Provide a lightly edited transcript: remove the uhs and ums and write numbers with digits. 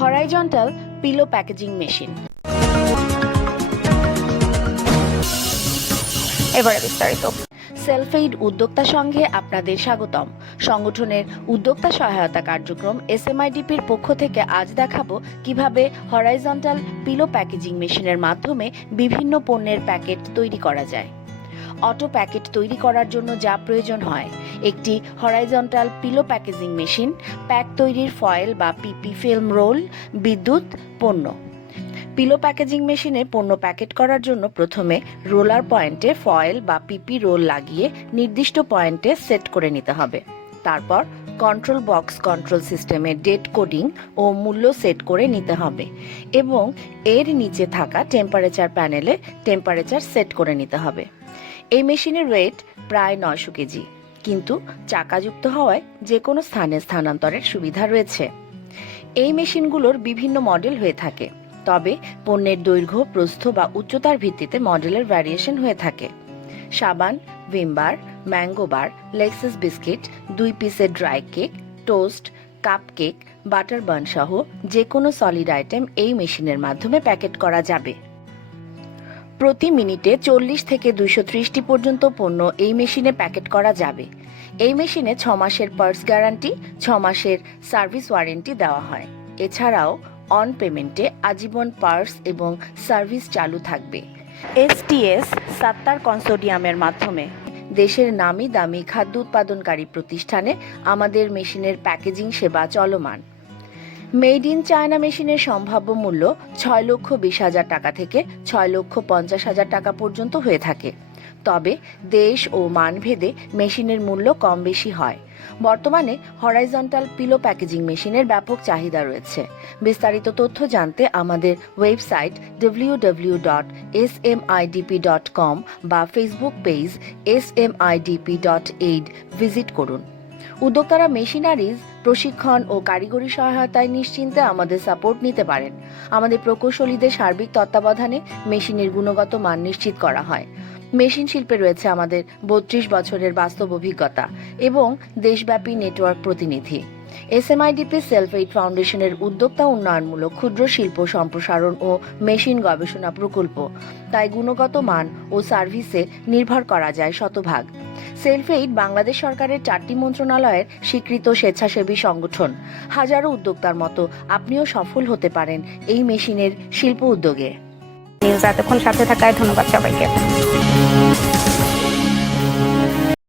Horizontal pillow packaging machine. এবারে বিস্তারিত। সেলফএইড উদ্যোক্তা সংঘে আপনাদের স্বাগতম। সংগঠনের উদ্যোক্তা সহায়তা কার্যক্রম এসএমআইডিপির পক্ষ থেকে আজ দেখাবো কিভাবে হরাইজন্টাল পিলো প্যাকেজিং মেশিনের মাধ্যমে বিভিন্ন পণ্যের প্যাকেট তৈরি করা যায়। অটো প্যাকেট তৈরি করার জন্য যা প্রয়োজন হয়: একটি horizontal pillow packaging machine, pack তৈরির ফয়েল বা পিপি ফিল্ম রোল, বিদ্যুৎ, পণ্য। পিলো প্যাকেজিং মেশিনে পণ্য প্যাকেট করার জন্য প্রথমে রোলার পয়েন্টে ফয়েল বা পিপি রোল লাগিয়ে নির্দিষ্ট পয়েন্টে সেট করে নিতে হবে। তারপর কন্ট্রোল বক্স কন্ট্রোল সিস্টেমে ডেট কোডিং ও মূল্য সেট করে নিতে হবে এবং এর নিচে থাকা টেম্পারেচার প্যানেলে টেম্পারেচার সেট করে নিতে হবে। এই মেশিনের ওয়েট প্রায় 900 কেজি, কিন্তু চাকাযুক্ত হওয়ায় যে কোনো স্থানে স্থানান্তরের সুবিধা রয়েছে। এই মেশিনগুলোর বিভিন্ন মডেল হয়ে থাকে, তবে পণ্যের দৈর্ঘ্য, প্রস্থ বা উচ্চতার ভিত্তিতে মডেলের ভ্যারিয়েশন হয়ে থাকে। সাবান, Vim bar, mango bar, Lexus biscuit, 2 পিসের dry cake, toast, cupcake, butter bun সহ যে কোনো সলিড আইটেম এই মেশিনের মাধ্যমে প্যাকেট করা যাবে। প্রতি মিনিটে 40 থেকে 230টি পর্যন্ত পণ্য এই মেশিনে প্যাকেট করা যাবে। এই মেশিনে 6 মাসের পার্টস গ্যারান্টি, 6 মাসের সার্ভিস ওয়ারেন্টি দেওয়া হয়। এছাড়াও অন পেমেন্টে আজীবন পার্টস এবং সার্ভিস চালু থাকবে। STS সাত্তার কনসোর্টিয়ামের মাধ্যমে দেশের নামি দামি খাদ্য উৎপাদনকারী প্রতিষ্ঠানে আমাদের মেশিনের প্যাকেজিং সেবা চলমান। মেড ইন চায়না মেশিনের সম্ভাব্য মূল্য 6,20,000 টাকা থেকে 6,50,000 টাকা পর্যন্ত হয়ে থাকে, তবে দেশ ও মানভেদে মেশিনের মূল্য কম বেশি হয়। বর্তমানে হরাইজন্টাল পিলো প্যাকেজিং মেশিনের ব্যাপক চাহিদা রয়েছে। বিস্তারিত তথ্য জানতে আমাদের ওয়েবসাইট www.smidp.com বা ফেসবুক পেজ smidp.aid ভিজিট করুন। উদ্যোক্তারা মেশিনারিজ, প্রশিক্ষণ ও কারিগরি সহায়তায় নিশ্চিন্তে আমাদের সাপোর্ট নিতে পারেন। আমাদের প্রকৌশলীদের সার্বিক তত্ত্বাবধানে মেশিনের গুণগত মান নিশ্চিত করা হয়। মেশিন শিল্পে রয়েছে আমাদের 32 বছরের বাস্তব অভিজ্ঞতা এবং দেশব্যাপী নেটওয়ার্ক প্রতিনিধি। এসএমআইডিপি সেলফএইড ফাউন্ডেশনের উদ্যোক্তা উন্নয়নমূলক ক্ষুদ্র শিল্প সম্প্রসারণ ও মেশিন গবেষণা প্রকল্প, তাই গুণগত মান ও সার্ভিসে নির্ভর করা যায় শতভাগ। সেলফএইড বাংলাদেশ সরকারের 4টি মন্ত্রণালয়ের স্বীকৃত স্বেচ্ছাসেবী সংগঠন। হাজারো উদ্যোক্তার মতো আপনিও সফল হতে পারেন এই মেশিনের শিল্প উদ্যোগে। নিউজ এতক্ষণ সাথে থাকায় ধন্যবাদ সবাইকে।